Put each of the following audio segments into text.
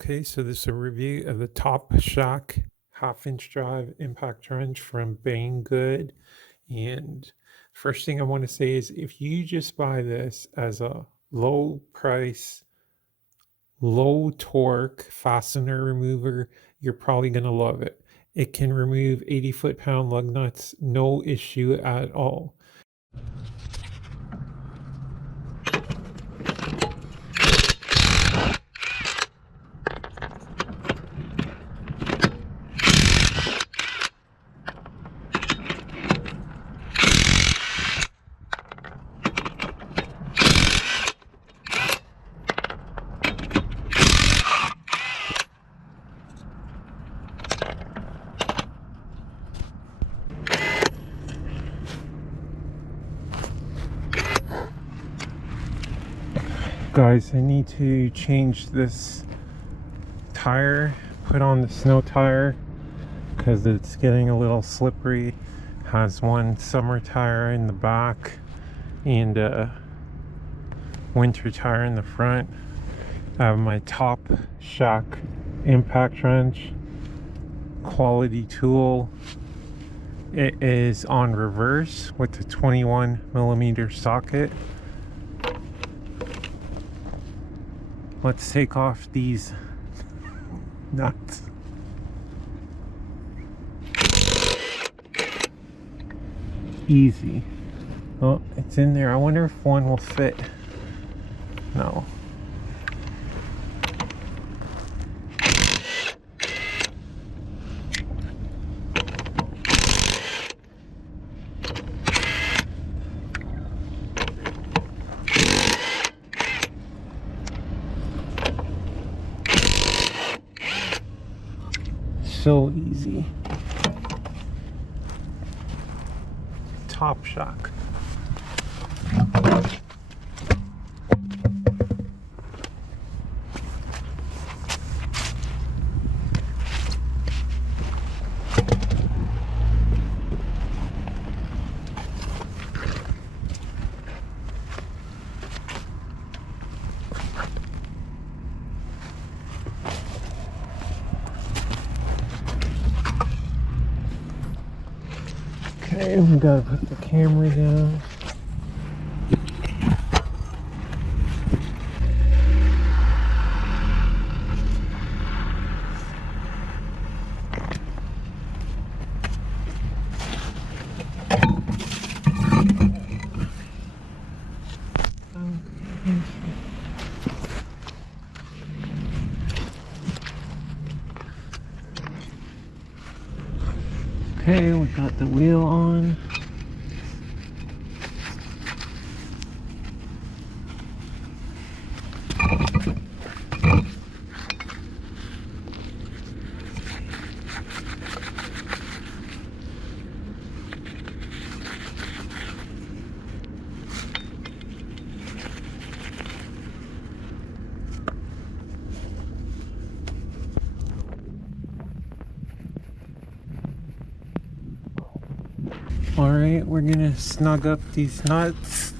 Okay, so this is a review of the Top Shock half-inch drive impact wrench from Banggood. And first thing I want to say is if you just buy this as a low price, low torque fastener remover, you're probably going to love it. It can remove 80 foot-pound lug nuts, no issue at all. Guys, I need to change this tire, put on the snow tire because it's getting a little slippery. Has one summer tire in the back and a winter tire in the front. I have my Top Shock impact wrench, quality tool. It is on reverse with the 21mm socket. Let's take off these nuts. Easy. Oh, it's in there. I wonder if one will fit. No. So easy. Top Shock. Okay, we gotta put the camera down. Okay, we got the wheel on. All right, we're gonna snug up these nuts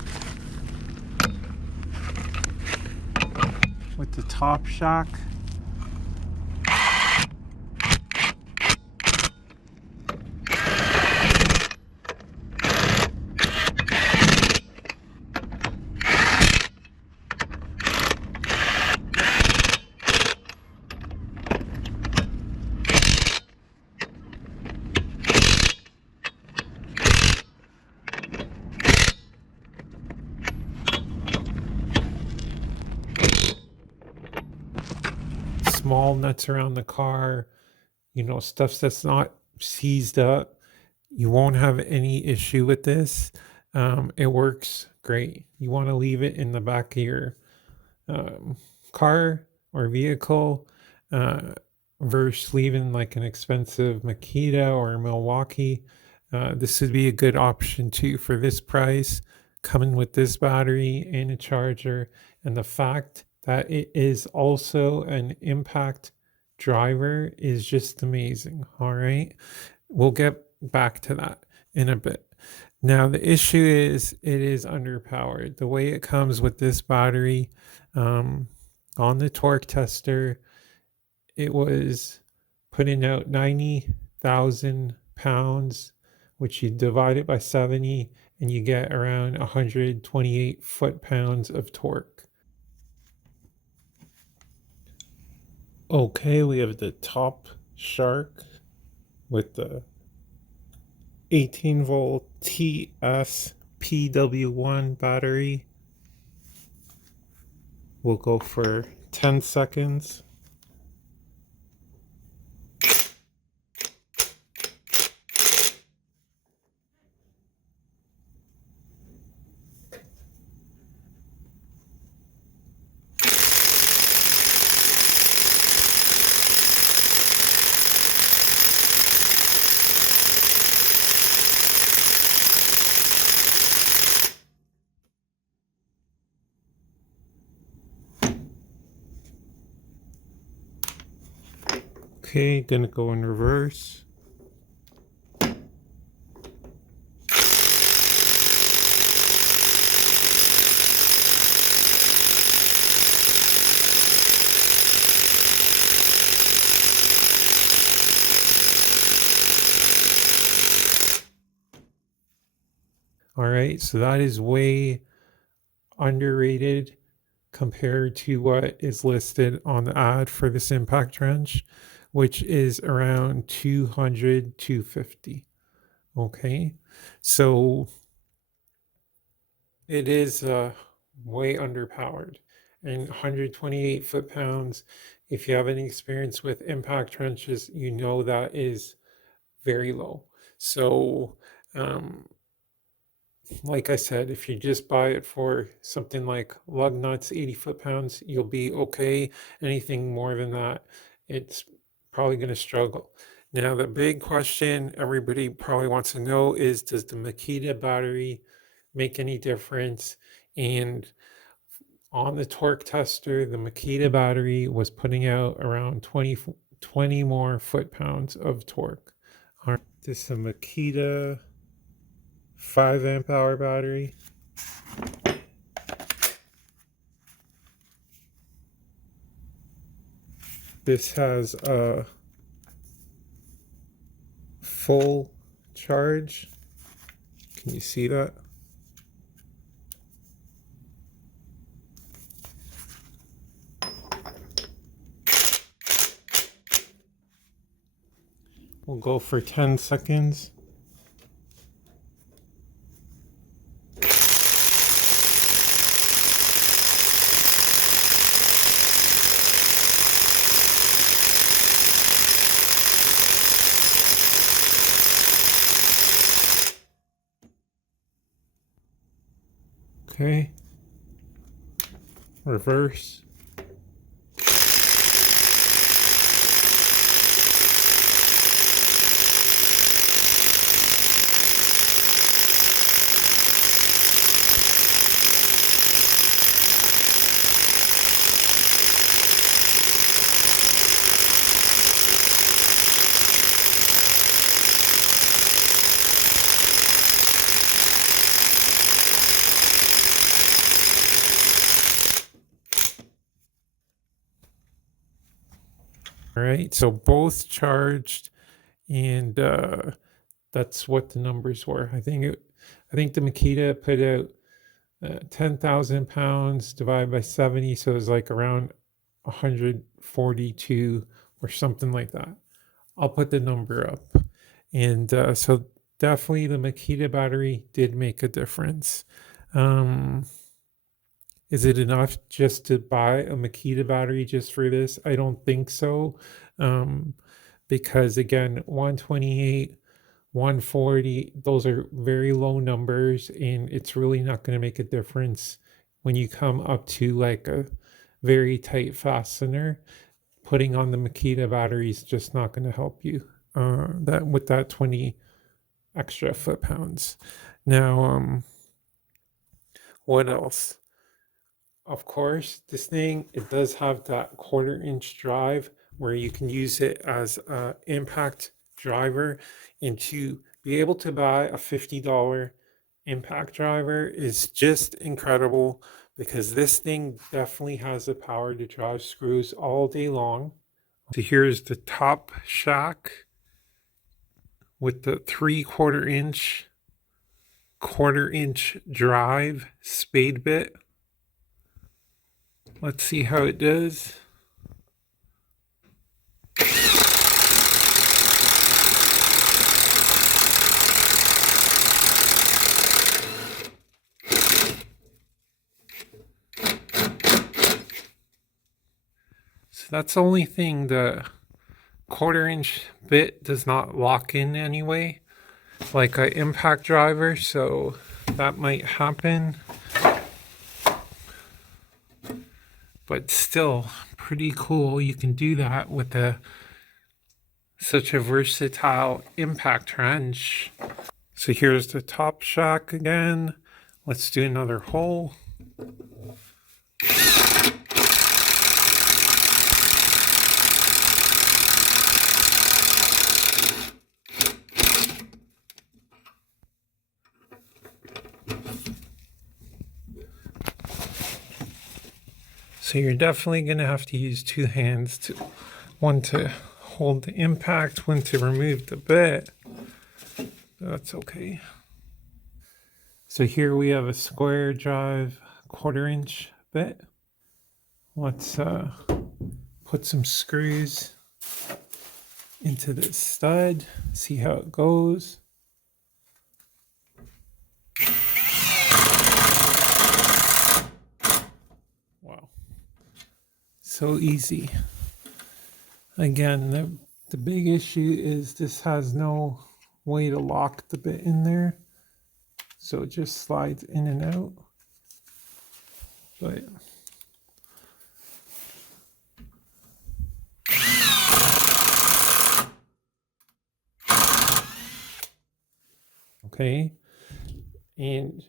with the Top Shock. Small nuts around the car, stuff that's not seized up. You won't have any issue with this. It works great. You want to leave it in the back of your car or vehicle versus leaving like an expensive Makita or Milwaukee. This would be a good option too for this price, coming with this battery and a charger, and the fact that it is also an impact driver is just amazing. All right, we'll get back to that in a bit. Now the issue is it is underpowered. The way it comes with this battery on the torque tester, it was putting out 90,000 pounds, which you divide it by 70 and you get around 128 foot-pounds of torque. Okay, we have the top Shark with the 18 volt TS PW1 battery. We'll go for 10 seconds. Okay, gonna go in reverse. All right, so that is way underrated compared to what is listed on the ad for this impact wrench, which is around 200, 250. Okay, so it is way underpowered. And 128 foot-pounds, if you have any experience with impact wrenches, you know that is very low. So, like I said, if you just buy it for something like lug nuts, 80 foot-pounds, you'll be okay. Anything more than that, it's probably going to struggle. Now, the big question everybody probably wants to know is, does the Makita battery make any difference? And on the torque tester, the Makita battery was putting out around 20 more foot-pounds of torque. All right, this is a Makita 5 amp hour battery. This has a full charge. Can you see that? We'll go for 10 seconds. Okay. Reverse. All right, so both charged, and that's what the numbers were. I think the Makita put out 10,000 pounds divided by 70, so it was like around 142 or something like that. I'll put the number up, and so definitely the Makita battery did make a difference. Um, is it enough just to buy a Makita battery just for this? I don't think so. Um, because again, 128, 140, those are very low numbers, and it's really not going to make a difference when you come up to like a very tight fastener. Putting on the Makita battery is just not going to help you that with that 20 extra foot-pounds. Now, what else? Of course, this thing, it does have that 1/4 inch drive where you can use it as an impact driver. And to be able to buy a $50 impact driver is just incredible, because this thing definitely has the power to drive screws all day long. So here's the top shock with the 1/4 inch drive spade bit. Let's see how it does. So that's the only thing, the 1/4 inch bit does not lock in anyway, like an impact driver, so that might happen. But still pretty cool. You can do that with such a versatile impact wrench. So here's the top shock again. Let's do another hole. So you're definitely going to have to use two hands, one to hold the impact, one to remove the bit. That's okay. So here we have a square drive 1/4 inch bit. Let's put some screws into this stud, see how it goes. Wow, so easy. Again, the big issue is this has no way to lock the bit in there, so it just slides in and out. But okay, and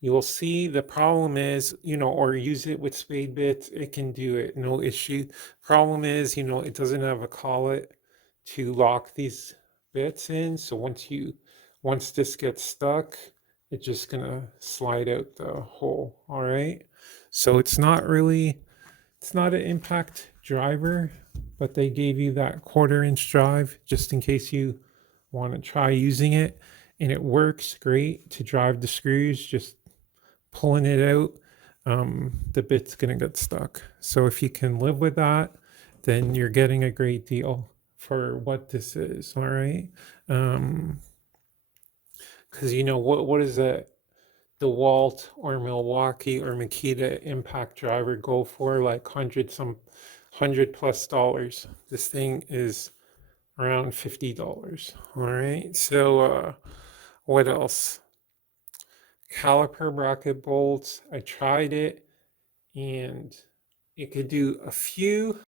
you will see the problem is, or use it with spade bits, it can do it, no issue. Problem is, it doesn't have a collet to lock these bits in. So once this gets stuck, it's just gonna slide out the hole. All right. So it's not an impact driver, but they gave you that 1/4 inch drive just in case you want to try using it. And it works great to drive the screws. Just pulling it out, the bit's gonna get stuck. So if you can live with that, then you're getting a great deal for what this is. All right, because what is that? DeWalt or Milwaukee or Makita impact driver go for like $100+ This thing is around $50. All right, so what else? Caliper bracket bolts. I tried it and it could do a few.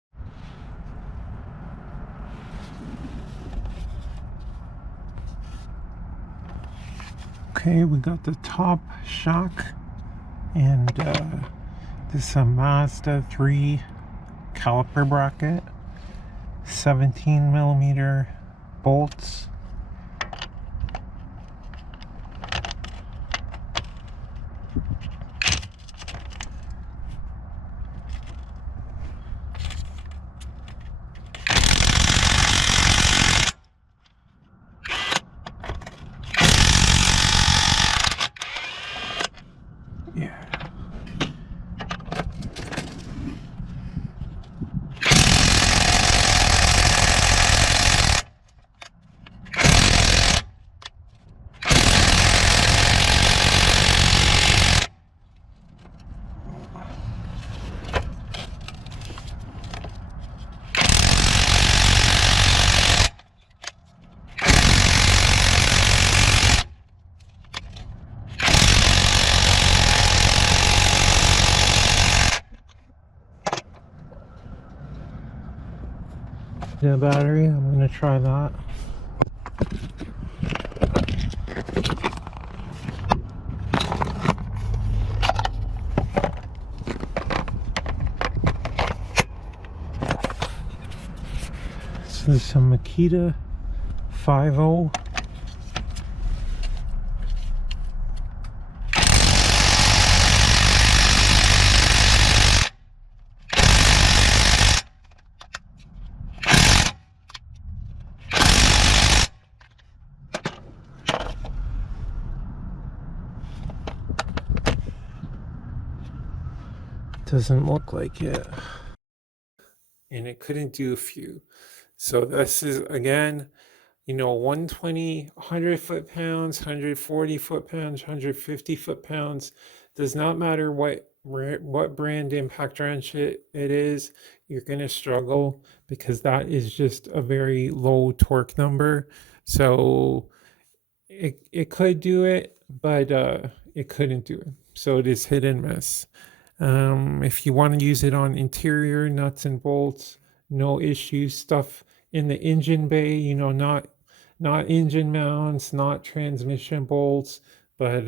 Okay, we got the top shock, and this is a Mazda 3 caliper bracket, 17mm bolts. The battery, I'm gonna try that. So there's some Makita 5.0. Doesn't look like it. And it couldn't do a few. So this is, again, 120, 100 foot-pounds, 140 foot-pounds, 150 foot-pounds. Does not matter what brand impact wrench it is, you're going to struggle because that is just a very low torque number. So it could do it, but it couldn't do it. So it is hit and miss. If you want to use it on interior nuts and bolts, no issues. Stuff in the engine bay, not engine mounts, not transmission bolts, but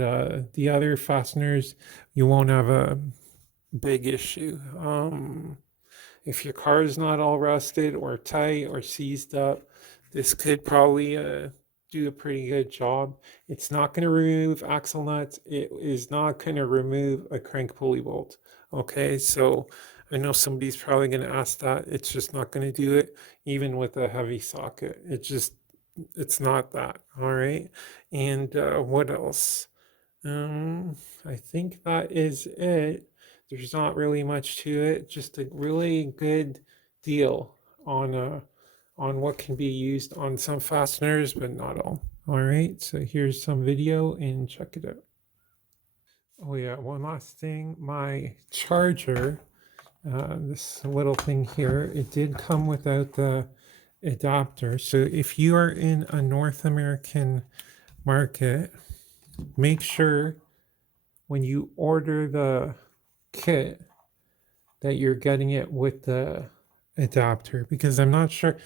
the other fasteners, you won't have a big issue. If your car is not all rusted or tight or seized up, this could probably do a pretty good job. It's not going to remove axle nuts. It is not going to remove a crank pulley bolt. Okay, so I know somebody's probably going to ask that. It's just not going to do it, even with a heavy socket. It's not that. All right. And what else? I think that is it. There's not really much to it. Just a really good deal on what can be used on some fasteners, but not all. All right, so here's some video and check it out. Oh yeah, one last thing. My charger, this little thing here, it did come without the adapter. So if you are in a North American market, make sure when you order the kit that you're getting it with the adapter, because I'm not sure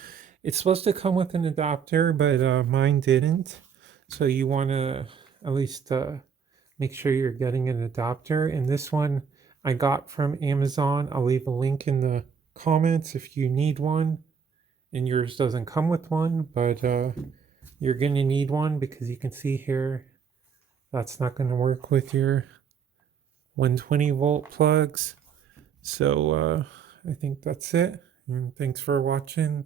it's supposed to come with an adapter, but mine didn't. So you want to at least make sure you're getting an adapter. And this one I got from Amazon. I'll leave a link in the comments if you need one. And yours doesn't come with one, but you're going to need one because you can see here that's not going to work with your 120 volt plugs. So I think that's it. And thanks for watching.